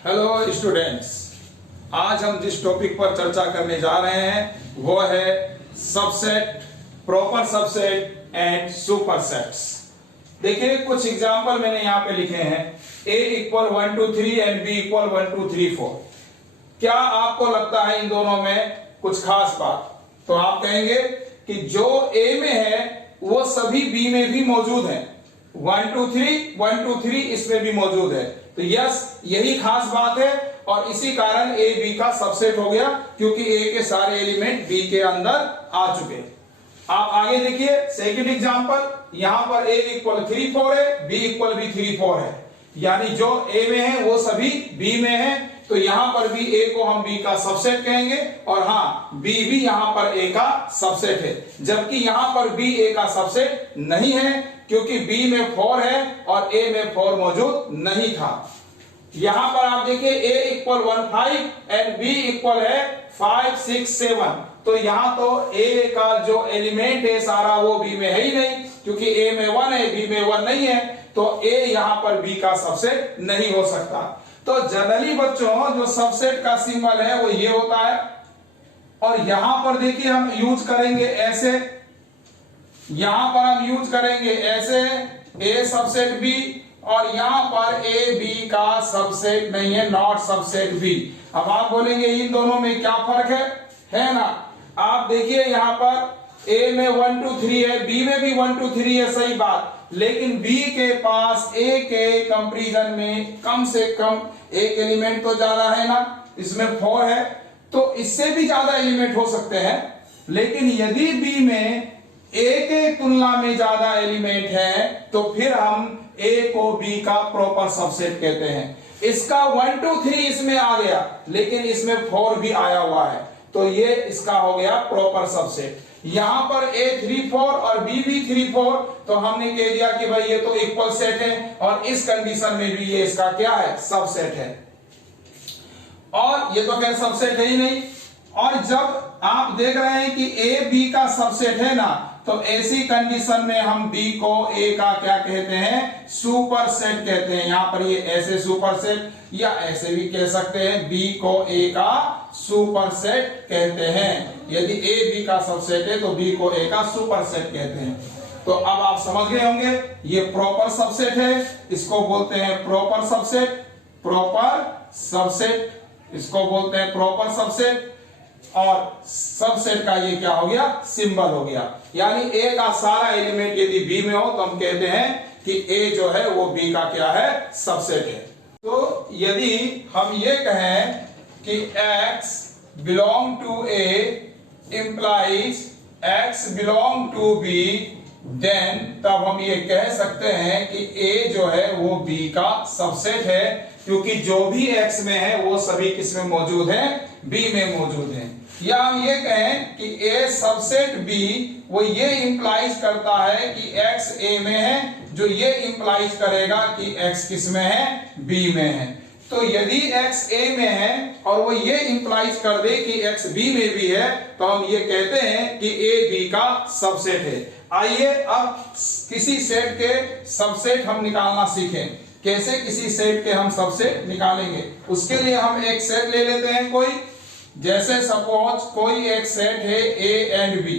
Hello students, आज हम जिस टॉपिक पर चर्चा करने जा रहे हैं वो है सबसेट, प्रॉपर सबसेट एंड सुपरसेट्स। देखिए कुछ एग्जांपल मैंने यहाँ पे लिखे हैं। a equal 1 2 3 and b equal 1 2 3 4। क्या आपको लगता है इन दोनों में कुछ खास बात? तो आप कहेंगे कि जो a में है वो सभी b में भी मौजूद है। 1 2 3 1 2 3 इसमें भी मौजूद है। तो यस, यही खास बात है और इसी कारण ए बी का सबसेट हो गया, क्योंकि ए के सारे एलिमेंट बी के अंदर आ चुके हैं। आप आगे देखिए सेकंड एग्जांपल, यहां पर ए इक्वल 3 4 है, बी इक्वल भी 3 4 है, यानी जो ए में है वो सभी बी में है। तो यहां पर भी ए को हम बी का सबसेट कहेंगे और हाँ, बी भी यहां पर ए का सबसेट है, जबकि यहां पर बी ए का सबसेट नहीं है, क्योंकि बी में 4 है और ए में 4 मौजूद नहीं था। यहां पर आप देखिए a equal 1 5 and b equal है 5 6 7। तो यहां तो a का जो एलिमेंट है सारा वो b में है ही नहीं, क्योंकि a में 1 है, b में 1 नहीं है, तो a यहां पर b का सबसेट नहीं हो सकता। तो जनरली बच्चों जो सबसेट का सिंबल है वो ये होता है, और यहां पर देखिए हम यूज करेंगे ऐसे, यहां पर हम यूज करेंगे ऐसे a सबसेट b, और यहां पर ए बी का सबसेट नहीं है, नॉट सबसेट बी। अब आप बोलेंगे इन दोनों में क्या फर्क है ना? आप देखिए यहां पर ए में 1 2 3 है, बी में भी 1 2 3 है, सही बात, लेकिन बी के पास ए के कंपैरिजन में कम से कम एक एलिमेंट तो ज्यादा है ना, इसमें 4 है, तो इससे भी ज्यादा एलिमेंट हो सकते हैं। लेकिन यदि बी में ए के तुलना में ज्यादा एलिमेंट है तो फिर हम ए को बी का प्रॉपर सबसेट कहते हैं। इसका 1 2 3 इसमें आ गया, लेकिन इसमें 4 भी आया हुआ है, तो ये इसका हो गया प्रॉपर सबसेट। यहां पर a 3 4 और b भी 3 4, तो हमने कह दिया कि भाई ये तो इक्वल सेट है, और इस कंडीशन में भी ये इसका क्या है, सबसेट है। और ये तो खैर सबसेट है ही नहीं। और जब आप देख रहे हैं कि ए बी का सबसेट है ना, तो ऐसी कंडीशन में हम b को a का क्या कहते हैं, सुपर सेट कहते हैं। यहां पर ये ऐसे सुपर सेट, या ऐसे भी कह सकते हैं b को a का सुपर सेट कहते हैं। यदि a b का सबसेट है तो b को a का सुपर सेट कहते हैं। तो अब आप समझ गए होंगे, ये प्रॉपर सबसेट है, इसको बोलते हैं प्रॉपर सबसेट, प्रॉपर सबसेट इसको बोलते हैं प्रॉपर सबसेट, और सबसेट का ये क्या हो गया, सिंबल हो गया। यानी ए का सारा एलिमेंट यदि बी में हो तो हम कहते हैं कि ए जो है वो बी का क्या है, सबसेट है। तो यदि हम ये कहें कि x belong to a implies x belong to b, then तब हम ये कह सकते हैं कि a जो है वो b का सबसेट है, क्योंकि जो भी x में है वो सभी किस में मौजूद है, b में मौजूद है। या हम ये कहें कि a सबसेट b, वो ये इंप्लाइज करता है कि x a में है, जो ये इंप्लाइज करेगा कि x किस में है, b में है। तो यदि x a में है और वो ये इंप्लाइज कर दे कि x b में भी है, तो हम ये कहते हैं कि a b का सबसेट है। आइए अब किसी सेट के सबसेट हम निकालना सीखें। कैसे किसी सेट के हम सबसेट निकालेंगे, उसके लिए हम एक सेट ले लेते हैं कोई, जैसे सपोज कोई एक सेट है a एंड b।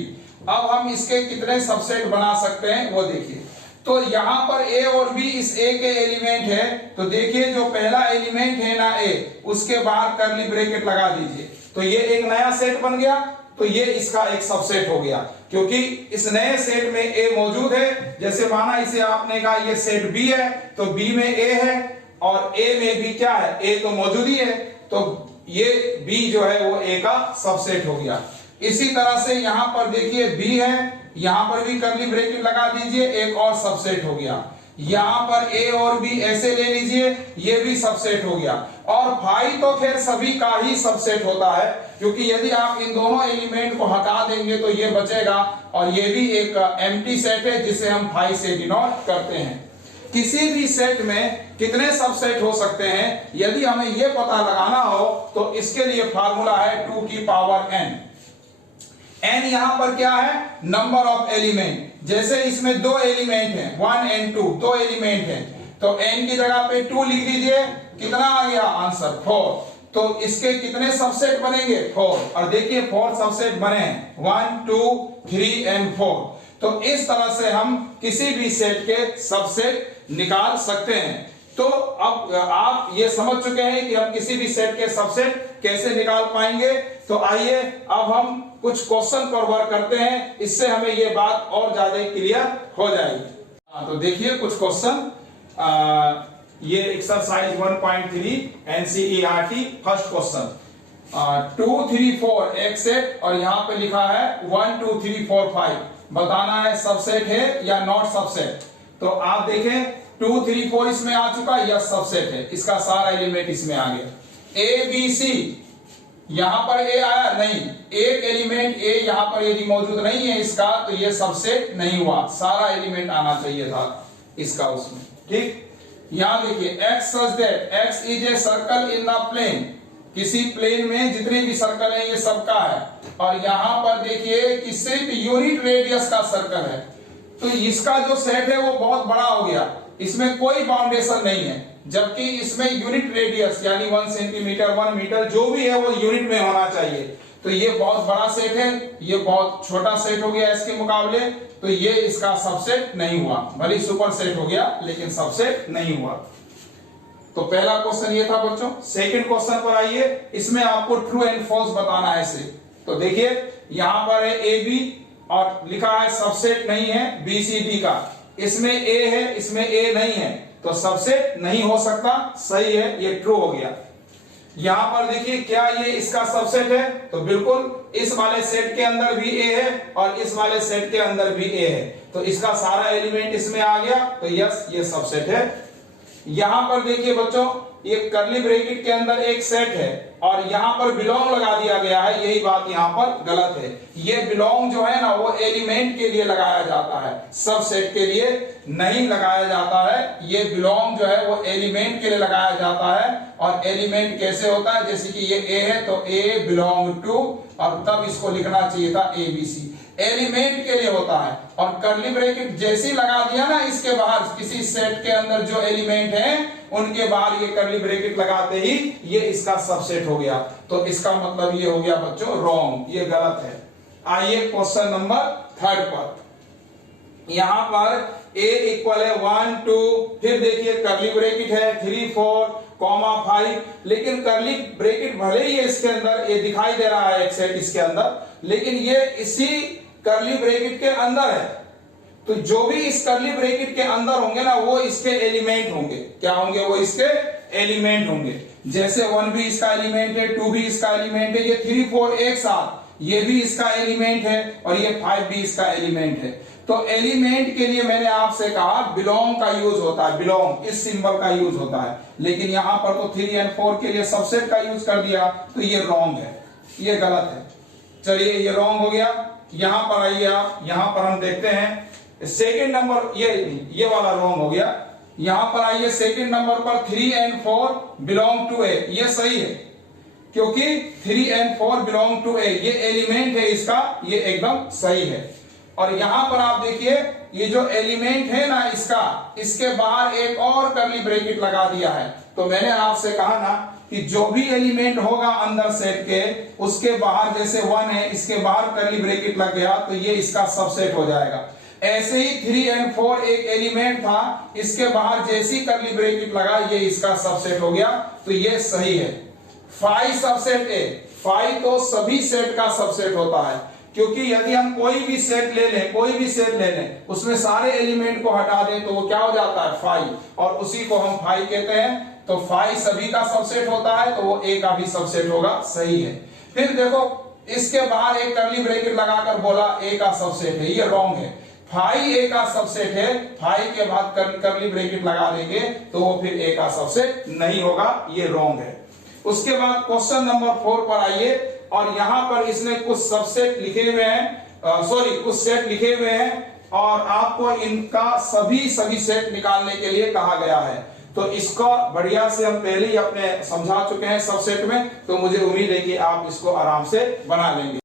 अब हम इसके कितने सबसेट बना सकते हैं वो देखिए। तो यहां पर a और b इस a के एलिमेंट है, तो देखिए जो पहला एलिमेंट है ना a, उसके बाहर कर्ली ब्रैकेट लगा दीजिए, तो ये एक नया सेट बन गया, तो ये इसका एक सबसेट हो गया, क्योंकि इस नए सेट में a मौजूद है। जैसे माना इसे आपने कहा ये सेट b है, तो b में a है और a में भी क्या है, a तो मौजूद ही है, तो ये b जो है वो a का सबसेट हो गया। इसी तरह से यहां पर देखिए b है, यहां पर भी कर्ली ब्रैकेट लगा दीजिए, एक और सबसेट हो गया। यहां पर a और b ऐसे ले लीजिए, ये भी सबसेट हो गया। और फाई तो खैर सभी का ही सबसेट होता है, क्योंकि यदि आप इन दोनों एलिमेंट को हटा देंगे तो ये बचेगा, और ये भी एक एम्प्टी सेट है जिसे हम फाई से डिनोट करते हैं। किसी भी सेट में कितने सबसेट हो सकते हैं, यदि हमें यह पता लगाना हो तो इसके लिए फार्मूला है 2 की पावर n। n यहां पर क्या है, नंबर ऑफ एलिमेंट। जैसे इसमें 2 एलिमेंट हैं, 1 and 2, 2 एलिमेंट हैं, तो n की जगह पे 2 लिख दीजिए, कितना आ गया आंसर 4। तो इसके कितने सबसेट बनेंगे 4, और देखिए 4 सबसेट बने हैं 1 2 3 एंड 4। तो इस तरह से हम किसी भी सेट के सबसेट निकाल सकते हैं। तो अब आप ये समझ चुके हैं कि हम किसी भी सेट के सबसेट कैसे निकाल पाएंगे। तो आइए अब हम कुछ क्वेश्चन पर वर्क करते हैं, इससे हमें ये बात और ज्यादा क्लियर हो जाएगी। तो देखिए कुछ क्वेश्चन, ये एक्सरसाइज 1.3 एनसीईआरटी फर्स्ट क्वेश्चन, 2 3 4 एक सेट और यहाँ पे लिखा है 1 2 3 4 5, बताना है सबसेट है या नॉट सबसेट। तो आप देखें 2 3 4 इसमें आ चुका, यह सबसेट है, इसका सारा एलिमेंट इसमें आ गया। ए बी सी, यहां पर ए आया नहीं, एक एलिमेंट ए यहां पर यदि मौजूद नहीं है इसका, तो ये सबसेट नहीं हुआ, सारा एलिमेंट आना चाहिए था इसका उसमें। ठीक, यहां देखिए x such that x is a circle in the plane, किसी प्लेन में जितने भी सर्कल है ये सबका है, और यहां पर देखिए कि सिर्फ यूनिट रेडियस का सर्कल है, तो इसका जो सेट है वो बहुत बड़ा हो गया, इसमें कोई बाउंडेशन नहीं है, जबकि इसमें यूनिट रेडियस यानी 1 सेंटीमीटर 1 मीटर जो भी है वो यूनिट में होना चाहिए। तो ये बहुत बड़ा सेट है, ये बहुत छोटा सेट हो गया इसके मुकाबले, तो ये इसका सबसेट नहीं हुआ, भले सुपर सेट हो गया लेकिन सबसेट नहीं हुआ। तो पहला क्वेश्चन ये था बच्चों। सेकंड क्वेश्चन पर आइए, इसमें आपको ट्रू एंड फॉल्स बताना है इसे। तो देखिए यहां पर है ए बी और लिखा है सबसेट नहीं है बी सी डी का, इसमें ए है इसमें ए नहीं है, तो सबसेट नहीं हो सकता, सही है, ये ट्रू हो गया। यहां पर देखिए क्या ये इसका सबसेट है, तो बिल्कुल इस वाले सेट के अंदर भी ए है और इस वाले सेट के अंदर भी ए है, तो इसका सारा एलिमेंट इसमें आ गया, तो यस ये सबसेट है। यहां पर देखिए बच्चों ये कर्ली ब्रैकेट के अंदर एक सेट है और यहां पर बिलोंग लगा दिया गया है, यही बात यहां पर गलत है। ये बिलोंग जो है ना वो एलिमेंट के लिए लगाया जाता है, सब सेट के लिए नहीं लगाया जाता है। ये बिलोंग जो है वो एलिमेंट के लिए लगाया जाता है, और एलिमेंट कैसे होता है, जैसे कि ये ए है तो ए बिलोंग टू, और तब इसको लिखना चाहिए था ए बी सी, एलिमेंट के लिए होता है। और कर्ली ब्रैकेट जैसे ही लगा दिया ना इसके बाहर, किसी सेट के अंदर जो एलिमेंट है उनके बाहर ये कर्ली ब्रैकेट लगाते ही ये इसका सबसेट हो गया, तो इसका मतलब ये हो गया बच्चों रॉन्ग, ये गलत है। आइए क्वेश्चन नंबर थर्ड पर, यहां पर a इक्वल है 1 2, फिर देखिए कर्ली ब्रैकेट है 3 4 5, लेकिन कर्ली ब्रैकेट भले ही इसके अंदर ये दिखाई दे रहा है एक सेट इसके अंदर, लेकिन ये इसी कर्ली ब्रैकेट के अंदर है, तो जो भी इस कर्ली ब्रैकेट के अंदर होंगे ना वो इसके एलिमेंट होंगे। क्या होंगे, वो इसके एलिमेंट होंगे। जैसे 1 भी इसका एलिमेंट है, 2 भी इसका एलिमेंट है, ये 3 4 एक साथ ये भी इसका एलिमेंट है, और ये 5 भी इसका एलिमेंट है। तो एलिमेंट के लिए मैंने आपसे कहा बिलोंग का यूज होता है, बिलोंग इस सिंबल का यूज होता है, लेकिन यहां पर तो 3 एंड 4 के लिए सबसेट का यूज कर दिया, तो ये रॉन्ग है, ये गलत है। चलिए ये रॉन्ग हो गया। यहां पर आइए आप, यहां पर हम देखते हैं सेकंड नंबर, ये वाला रॉन्ग हो गया। यहां पर आइए सेकंड नंबर पर 3 एंड 4 बिलोंग टू ए, ये सही है, क्योंकि 3 एंड 4 बिलोंग टू ए, ये एलिमेंट है इसका, ये एकदम सही है। और यहां पर आप देखिए ये जो एलिमेंट है ना इसका, इसके बाहर एक और कर्ली ब्रैकेट लगा दिया है। तो मैंने आपसे कहा ना कि जो भी एलिमेंट होगा अंदर सेट के, उसके बाहर जैसे 1 है इसके बाहर कर्ली ब्रैकेट लग गया तो ये इसका सबसेट हो जाएगा। ऐसे ही 3 एंड 4 एक एलिमेंट था, इसके बाहर जैसी कर्ली ब्रैकेट लगा ये इसका सबसेट हो गया, तो ये सही है। 5 सबसेट है, 5 तो सभी सेट का सबसेट होता है, क्योंकि यदि हम कोई भी सेट ले लें, कोई भी सेट ले लें, उसमें सारे एलिमेंट को हटा दें तो वो क्या हो जाता है 5, और उसी को हम 5 कहते हैं। तो 5 सभी का सबसेट होता है, तो वो ए का भी सबसेट होगा, सही है। फिर देखो इसके बाहर एक कर्ली ब्रैकेट लगाकर बोला ए का सबसेट है, ये रॉन्ग है। 5 ए का सबसेट है, 5 के बाद कर्ली ब्रैकेट लगा देंगे तो वो फिर ए का सबसेट नहीं होगा, ये रॉन्ग है। उसके बाद क्वेश्चन नंबर 4 पर आइए, और यहां पर इसने कुछ सबसेट लिखे हुए हैं, कुछ सेट लिखे हुए हैं, और आपको इनका सभी सेट निकालने के लिए कहा गया है। तो इसको बढ़िया से हम पहले ही अपने समझा चुके हैं सबसेट में, तो मुझे उम्मीद है कि आप इसको आराम से बना लेंगे।